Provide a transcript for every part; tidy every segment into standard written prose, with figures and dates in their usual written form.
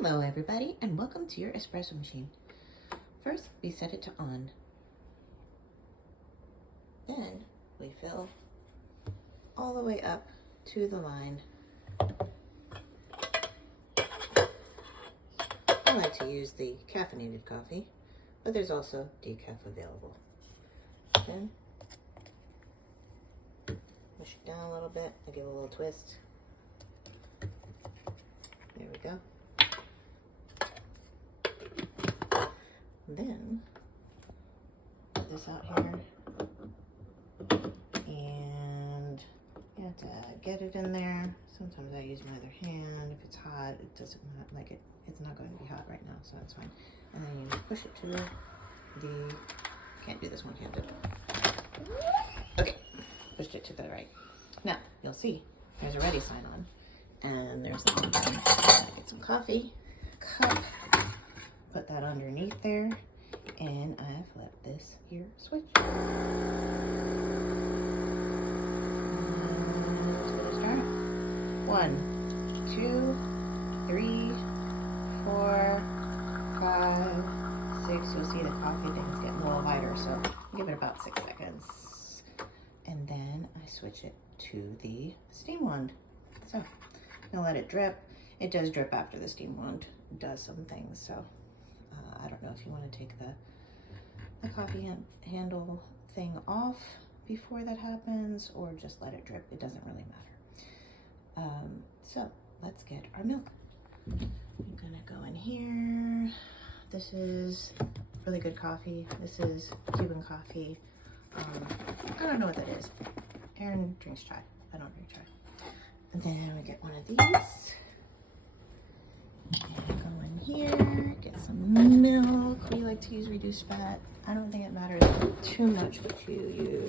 Hello everybody and welcome to your espresso machine. First we set it to on. Then we fill all the way up to the line. I like to use the caffeinated coffee, but there's also decaf available. Then push it down a little bit. I give it a little twist. There we go. Then put this out here, and you have to get it in there. Sometimes I use my other hand. If it's hot, it doesn't like it. It's not going to be hot right now, so that's fine. And then you push it to the. Can't do this one-handed. Okay, pushed it to the right. Now you'll see there's a ready sign on, and there's the get some coffee cup. Put that underneath there, and I flip this here switch. And it's gonna start. 1, 2, 3, 4, 5, 6. You'll see the coffee things getting a little lighter, so give it about 6 seconds. And then I switch it to the steam wand. So I'll let it drip. It does drip after the steam wand does some things, so I don't know if you want to take the coffee handle thing off before that happens or just let it drip. It doesn't really matter. So let's get our milk. I'm gonna go in here. This is really good coffee. This is Cuban coffee. I don't know what that is. Aaron drinks chai. I don't drink chai. And then we get one of these. And go in here, get some milk. We like to use reduced fat. I don't think it matters too much what you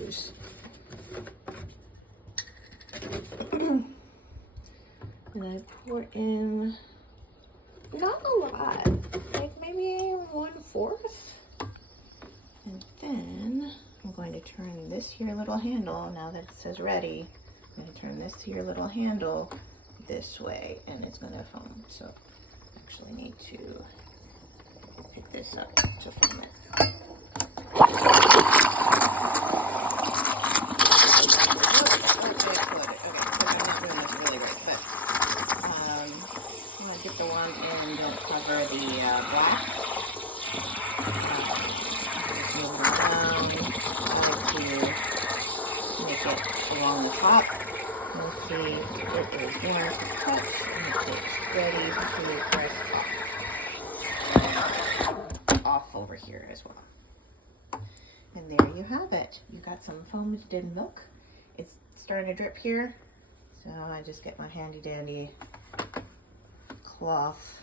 use. And I pour in not a lot, like maybe 1/4. And then I'm going to turn this here little handle, now that it says ready, I'm going to turn this here little handle this way, and it's going to foam. So actually need to pick this up to foam it. Okay, so I'm not doing this really right, but I want to get the wand in, don't cover the black. Just move it down. I like to make it along the top. You'll see it is more touch and it's ready to press off over here as well. And there you have it. You got some foamed milk. It's starting to drip here. So I just get my handy dandy cloth,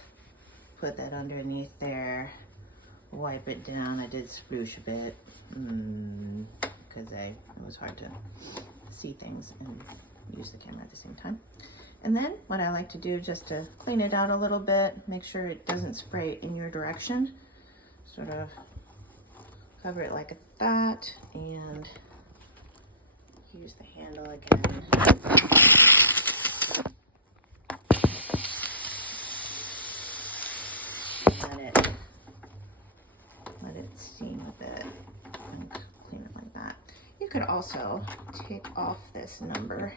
put that underneath there, wipe it down. I did sploosh a bit because it was hard to see things and use the camera at the same time. And then what I like to do just to clean it out a little bit, make sure it doesn't spray in your direction, sort of cover it like that and use the handle again. Let it steam a bit and clean it like that. You could also take off this number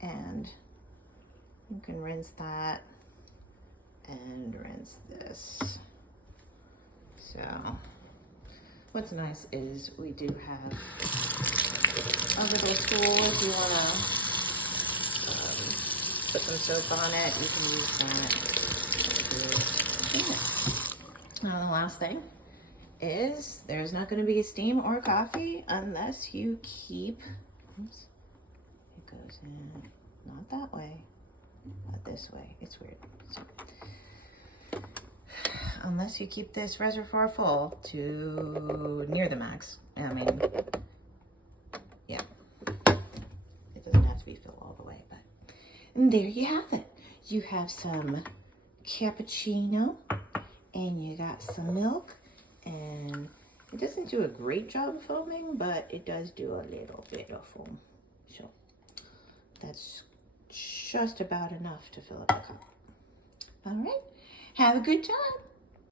and you can rinse that and rinse this. So what's nice is we do have a little tool if you want to put some soap on it. You can use that. Now the last thing is there's not going to be steam or coffee unless you keep, oops, it goes in, not that way, but this way. It's weird. So, unless you keep this reservoir full to near the max. I mean, yeah, it doesn't have to be filled all the way, but and there you have it. You have some cappuccino and you got some milk, and it doesn't do a great job foaming, but it does do a little bit of foam. So that's just about enough to fill up the cup. All right. Have a good time.